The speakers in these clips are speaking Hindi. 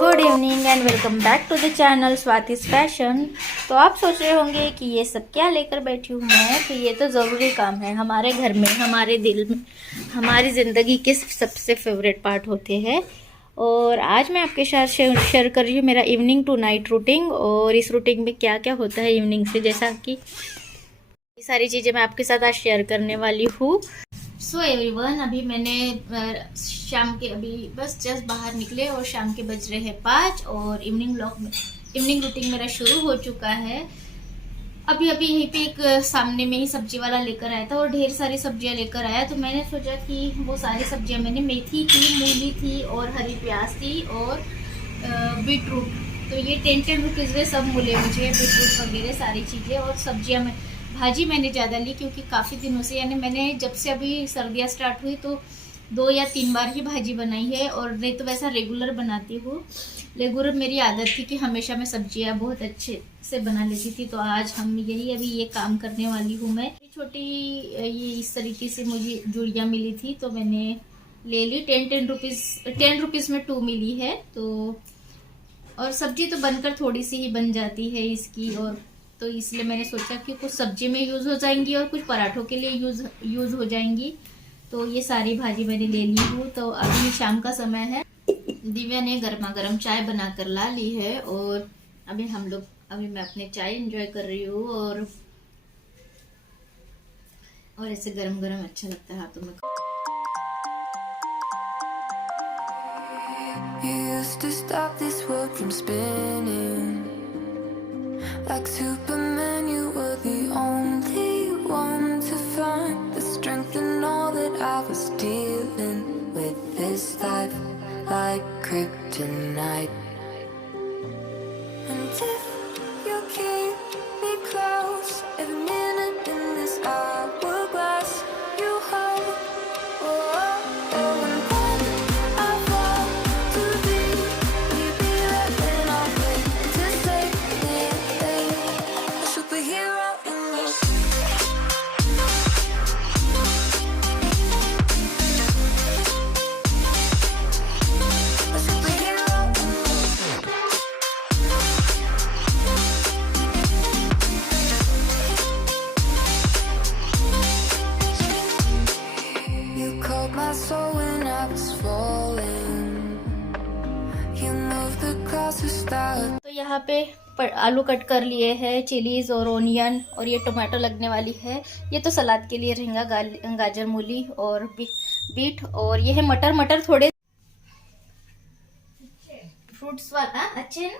Good evening and welcome back to the channel Swati's fashion. तो आप सोच रहे होंगे कि ये सब क्या लेकर बैठी हूँ मैं। तो ये तो ज़रूरी काम है हमारे घर में, हमारे दिल में, हमारी ज़िंदगी के सबसे फेवरेट पार्ट होते हैं। और आज मैं आपके साथ शेयर कर रही हूँ मेरा इवनिंग टू नाइट रूटीन। और इस रूटीन में क्या क्या होता है इवनिंग से, जैसा कि ये सारी चीज़ें मैं आपके साथ आज शेयर करने वाली हूँ। सो एवरीवन, अभी मैंने शाम के अभी बस जस्ट बाहर निकले और शाम के बज रहे हैं 5 और इवनिंग रूटीन मेरा शुरू हो चुका है। अभी यहीं पे एक सामने में ही सब्जी वाला लेकर आया था और ढेर सारी सब्जियां लेकर आया। तो मैंने सोचा कि वो सारी सब्जियां, मैंने मेथी थी, मूली थी और हरी प्याज थी और बीट रूट। तो ये 10 रुपीज़ में सब मिले मुझे, बीट रूट वगैरह सारी चीज़ें। और सब्जियां में भाजी मैंने ज़्यादा ली क्योंकि काफ़ी दिनों से, यानी मैंने जब से अभी सर्दियाँ स्टार्ट हुई तो 2 या 3 बार ही भाजी बनाई है। और नहीं तो वैसा रेगुलर बनाती हूँ। रेगुलर मेरी आदत थी कि हमेशा मैं सब्जियाँ बहुत अच्छे से बना लेती थी। तो आज हम अभी ये काम करने वाली हूँ मैं। छोटी ये इस तरीके से मुझे जुड़ियाँ मिली थी तो मैंने ले ली। 10 रुपीज़ में 2 मिली है। तो और सब्जी तो बनकर थोड़ी सी ही बन जाती है इसकी, और तो इसलिए मैंने सोचा कि कुछ सब्जी में यूज़ हो जाएंगी और कुछ पराठों के लिए यूज़ हो जाएंगी। तो ये सारी भाजी मैंने ले ली हूँ। तो अभी शाम का समय है। दिव्या ने गर्मा गर्म चाय बनाकर ला ली है और अभी मैं अपने चाय एंजॉय कर रही हूँ। और ऐसे गरम गरम अच्छा लगता है हाथों में। You used to stop this world from spinning. Like Superman, you were the only one to find the strength in all that I was dealing with. This life like kryptonite. And if you keep me close, every minute in this hourglass you hold. Oh, oh, oh. And when I fall too deep, will you be there when I wake to save me? A superhero in me. A superhero in me. You called my soul when I was falling. You moved the clouds to stop. तो यहाँ पे आलू कट कर लिए हैं, चिलीज और ओनियन, और ये टोमेटो लगने वाली है। ये तो सलाद के लिए रहेगा, गाजर, मूली और बीट। और ये है मटर थोड़े फ्रूट्स वाला अच्छे ना,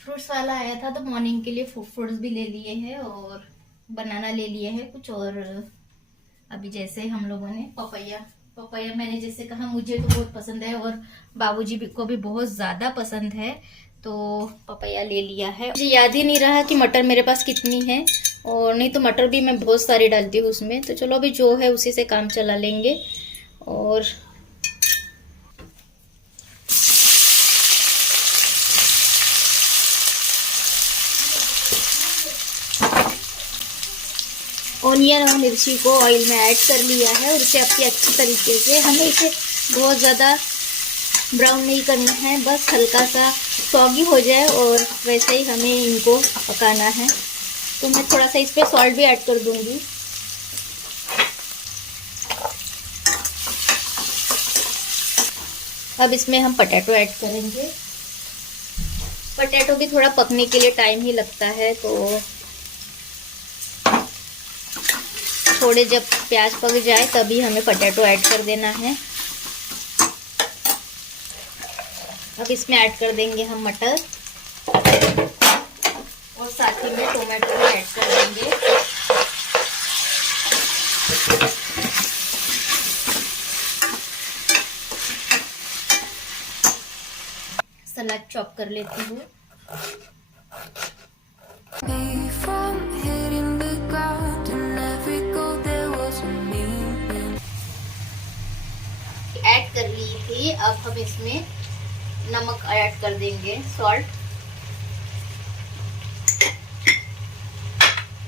फ्रूट्स वाला आया था तो मॉर्निंग के लिए फ्रूट्स भी ले लिए हैं और बनाना ले लिए हैं कुछ। और अभी जैसे हम लोगों ने पपैया मैंने जैसे कहा मुझे तो बहुत पसंद है और बाबूजी को भी बहुत ज़्यादा पसंद है, तो पपैया ले लिया है। मुझे याद ही नहीं रहा कि मटर मेरे पास कितनी है, और नहीं तो मटर भी मैं बहुत सारी डालती हूँ उसमें। तो चलो अभी जो है उसी से काम चला लेंगे। और ऑनियन और मिर्ची को ऑयल में ऐड कर लिया है और इसे अच्छी तरीके से, हमें इसे बहुत ज़्यादा ब्राउन नहीं करना है, बस हल्का सा सॉगी हो जाए और वैसे ही हमें इनको पकाना है। तो मैं थोड़ा सा इस पर सॉल्ट भी ऐड कर दूंगी। अब इसमें हम पोटैटो ऐड करेंगे। पोटैटो भी थोड़ा पकने के लिए टाइम ही लगता है, तो थोड़े जब प्याज पक जाए तभी हमें पोटैटो ऐड कर देना है। अब इसमें ऐड कर देंगे हम मटर और साथ ही में टोमेटो भी ऐड कर देंगे। सलाद चॉप कर लेती हूँ। ऐड कर ली थी। अब हम इसमें नमक ऐड कर देंगे, सॉल्ट।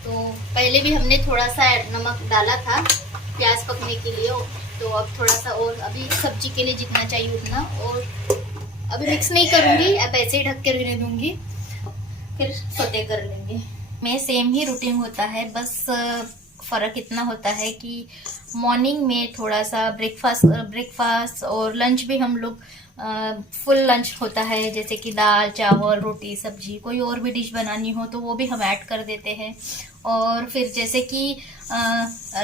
तो पहले भी हमने थोड़ा सा नमक डाला था प्याज पकने के लिए, तो अब थोड़ा सा और अभी सब्जी के लिए जितना चाहिए उतना, और अभी मिक्स नहीं करूँगी, अब ऐसे ही ढक के रहने दूँगी, फिर सोते कर लेंगे। में सेम ही रूटीन होता है, बस फ़र्क इतना होता है कि मॉर्निंग में थोड़ा सा ब्रेकफास्ट और लंच भी हम लोग फुल लंच होता है, जैसे कि दाल चावल रोटी सब्जी, कोई और भी डिश बनानी हो तो वो भी हम ऐड कर देते हैं। और फिर जैसे कि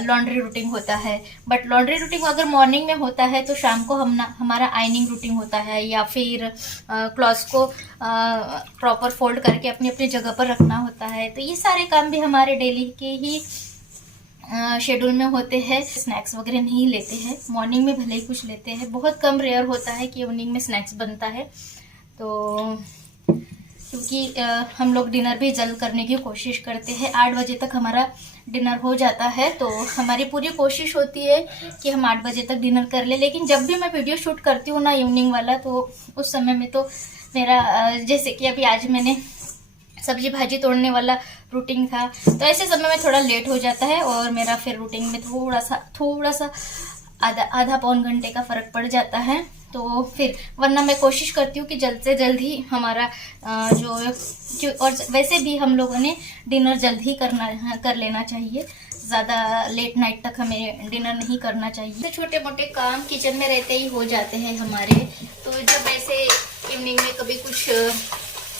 लॉन्ड्री रूटीन होता है, बट लॉन्ड्री रूटीन अगर मॉर्निंग में होता है तो शाम को हमारा आयनिंग रूटीन होता है, या फिर क्लॉथ्स को प्रॉपर फोल्ड करके अपनी अपनी जगह पर रखना होता है। तो ये सारे काम भी हमारे डेली के ही शेड्यूल में होते हैं। स्नैक्स वगैरह नहीं लेते हैं, मॉर्निंग में भले ही कुछ लेते हैं, बहुत कम रेयर होता है कि इवनिंग में स्नैक्स बनता है। तो क्योंकि हम लोग डिनर भी जल्द करने की कोशिश करते हैं, 8 बजे तक हमारा डिनर हो जाता है, तो हमारी पूरी कोशिश होती है कि हम 8 बजे तक डिनर कर ले। लेकिन जब भी मैं वीडियो शूट करती हूँ ना इवनिंग वाला, तो उस समय में तो मेरा जैसे कि अभी आज मैंने सब्जी भाजी तोड़ने वाला रूटीन था, तो ऐसे समय में थोड़ा लेट हो जाता है और मेरा फिर रूटीन में थोड़ा सा आधा पौन घंटे का फ़र्क पड़ जाता है। तो फिर वरना मैं कोशिश करती हूँ कि जल्द से जल्द ही हमारा और वैसे भी हम लोगों ने डिनर जल्द ही कर लेना चाहिए, ज़्यादा लेट नाइट तक हमें डिनर नहीं करना चाहिए। तो छोटे मोटे काम किचन में रहते ही हो जाते हैं हमारे। तो जब ऐसे इवनिंग में कभी कुछ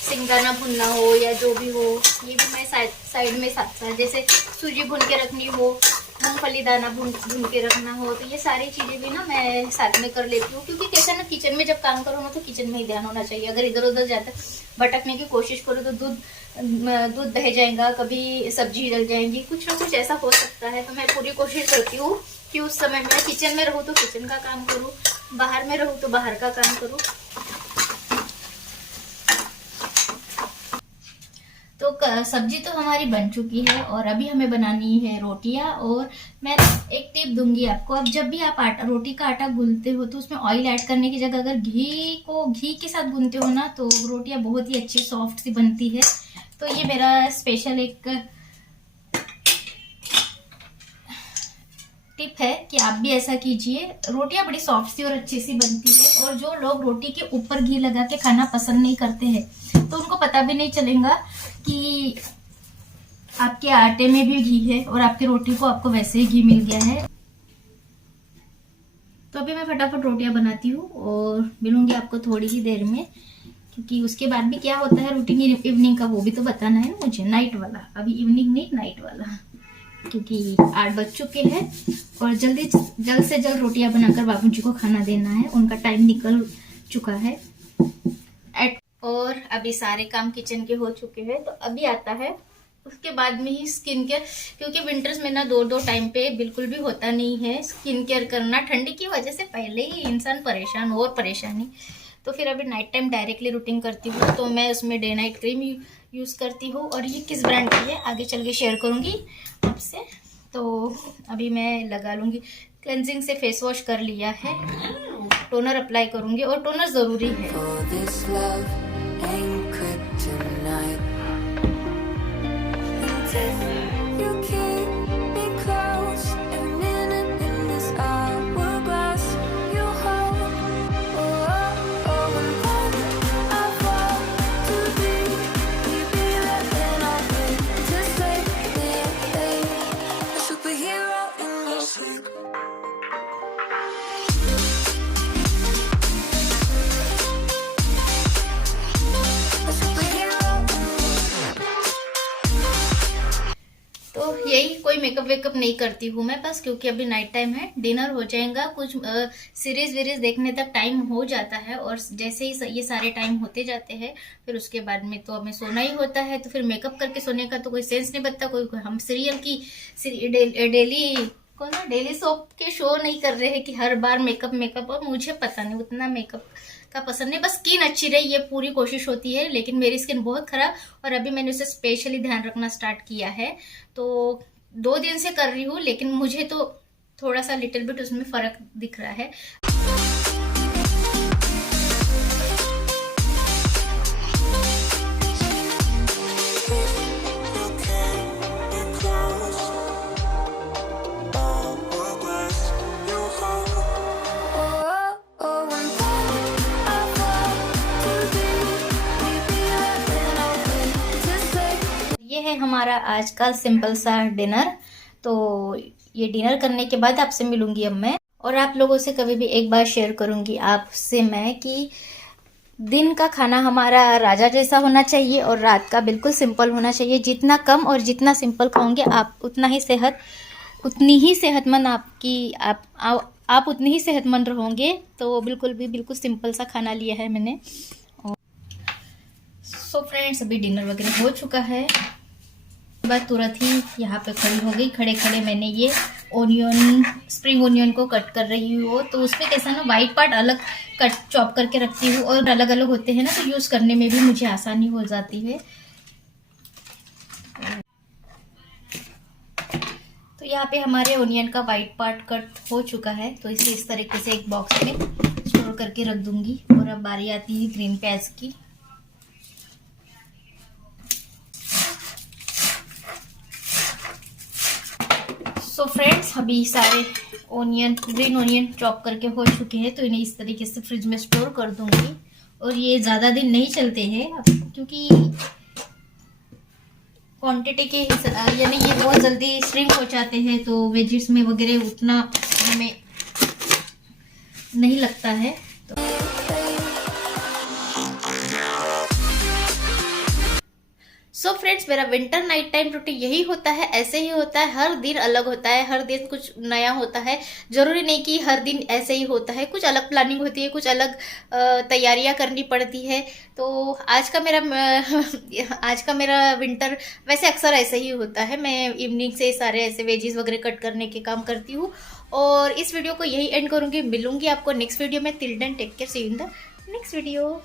सिंगदाना भुनना हो या जो भी हो, ये भी मैं साइड में साथ जैसे सूजी भुन के रखनी हो, मूंगफली दाना भुन के रखना हो, तो ये सारी चीज़ें भी ना मैं साथ में कर लेती हूँ। क्योंकि कैसा ना किचन में जब काम करो ना तो किचन में ही ध्यान होना चाहिए। अगर इधर उधर जाता भटकने की कोशिश करो तो दूध बह जाएगा, कभी सब्जी जल जाएंगी, कुछ ना कुछ ऐसा हो सकता है। तो मैं पूरी कोशिश करती हूँ कि उस समय मैं किचन में रहूँ तो किचन का काम करूँ, बाहर में रहूँ तो बाहर का काम करूँ। तो सब्जी तो हमारी बन चुकी है और अभी हमें बनानी है रोटियां। और मैं एक टिप दूंगी आपको, अब जब भी आप रोटी का आटा गूंथते हो तो उसमें ऑयल ऐड करने की जगह अगर घी के साथ गूंथते हो ना, तो रोटियां बहुत ही अच्छी सॉफ्ट सी बनती है। तो ये मेरा स्पेशल एक टिप है कि आप भी ऐसा कीजिए। रोटियां बड़ी सॉफ्ट सी और अच्छी सी बनती है। और जो लोग रोटी के ऊपर घी लगा के खाना पसंद नहीं करते हैं तो उनको पता भी नहीं चलेगा कि आपके आटे में भी घी है और आपकी रोटी को आपको वैसे ही घी मिल गया है। तो अभी मैं फटाफट रोटियां बनाती हूँ और मिलूंगी आपको थोड़ी ही देर में, क्योंकि उसके बाद भी क्या होता है रूटीन इवनिंग का वो भी तो बताना है ना मुझे, नाइट वाला। अभी इवनिंग नहीं, नाइट वाला, क्योंकि 8 बज चुके हैं और जल्द से जल्द रोटियां बनाकर बाबूजी को खाना देना है, उनका टाइम निकल चुका है। और अभी सारे काम किचन के हो चुके हैं, तो अभी आता है उसके बाद में ही स्किन केयर, क्योंकि विंटर्स में ना दो टाइम पे बिल्कुल भी होता नहीं है स्किन केयर करना। ठंडी की वजह से पहले ही इंसान परेशान और परेशानी। तो फिर अभी नाइट टाइम डायरेक्टली रूटीन करती हूँ, तो मैं उसमें डे नाइट क्रीम यूज़ करती हूँ। और ये किस ब्रांड की है आगे चल के शेयर करूँगी आपसे। तो अभी मैं लगा लूँगी, क्लेंजिंग से फेस वॉश कर लिया है, टोनर अप्लाई करूँगी और टोनर ज़रूरी है। You keep me close, every minute in this hourglass you hold. When I fall too deep, we be there when I wait to stay. A superhero in your sleep. तो यही कोई मेकअप वेकअप नहीं करती हूँ मैं, बस क्योंकि अभी नाइट टाइम है, डिनर हो जाएगा, कुछ सीरीज वीरीज देखने तक टाइम हो जाता है। और जैसे ही ये सारे टाइम होते जाते हैं फिर उसके बाद में तो हमें सोना ही होता है। तो फिर मेकअप करके सोने का तो कोई सेंस नहीं बनता। कोई हम सीरियल की डेली सोप के शो नहीं कर रहे हैं कि हर बार मेकअप। और मुझे पता नहीं उतना मेकअप का पसंद नहीं, बस स्किन अच्छी रही ये पूरी कोशिश होती है। लेकिन मेरी स्किन बहुत खराब और अभी मैंने उसे स्पेशली ध्यान रखना स्टार्ट किया है। तो 2 दिन से कर रही हूँ, लेकिन मुझे तो थोड़ा सा लिटिल बिट उसमें फर्क दिख रहा है। You hold हमारा आज का सिंपल सा डिनर। तो ये डिनर करने के बाद आपसे मिलूंगी अब मैं, और आप लोगों से कभी भी एक बार शेयर करूंगी आपसे मैं कि दिन का खाना हमारा राजा जैसा होना चाहिए और रात का बिल्कुल सिंपल होना चाहिए। जितना कम और जितना सिंपल खाओगे आप उतनी ही सेहतमंद आप उतनी ही सेहतमंद रहोगे। तो बिल्कुल सिंपल सा खाना लिया है मैंने। सो फ्रेंड्स, अभी डिनर वगैरह हो चुका है। बाद तुरंत ही यहाँ पे खड़ी हो गई। खड़े खड़े मैंने ये स्प्रिंग ओनियन को कट कर रही हूँ। तो उसमें कैसा ना, वाइट पार्ट अलग चॉप करके रखती हूँ, और अलग अलग होते हैं ना, तो यूज़ करने में भी मुझे आसानी हो जाती है। तो यहाँ पे हमारे ओनियन का वाइट पार्ट कट हो चुका है। तो इसे इस तरीके से एक बॉक्स में स्टोर करके रख दूंगी। और अब बारी आती है ग्रीन प्याज की। सो फ्रेंड्स, अभी सारे ग्रीन ओनियन चॉप करके हो चुके हैं। तो इन्हें इस तरीके से फ्रिज में स्टोर कर दूंगी। और ये ज़्यादा दिन नहीं चलते हैं क्योंकि क्वांटिटी के यानी ये बहुत जल्दी श्रिंक हो जाते हैं। तो वेजिस में वगैरह उतना हमें नहीं लगता है। सो फ्रेंड्स, मेरा विंटर नाइट टाइम रूटीन यही होता है। ऐसे ही होता है, हर दिन अलग होता है, हर दिन कुछ नया होता है। जरूरी नहीं कि हर दिन ऐसे ही होता है, कुछ अलग प्लानिंग होती है, कुछ अलग तैयारियां करनी पड़ती है। तो आज का मेरा विंटर वैसे अक्सर ऐसे ही होता है। मैं इवनिंग से सारे ऐसे वेजीज वगैरह कट करने के काम करती हूँ। और इस वीडियो को यही एंड करूँगी। मिलूंगी आपको नेक्स्ट वीडियो में। Till then take care, see you in the next video.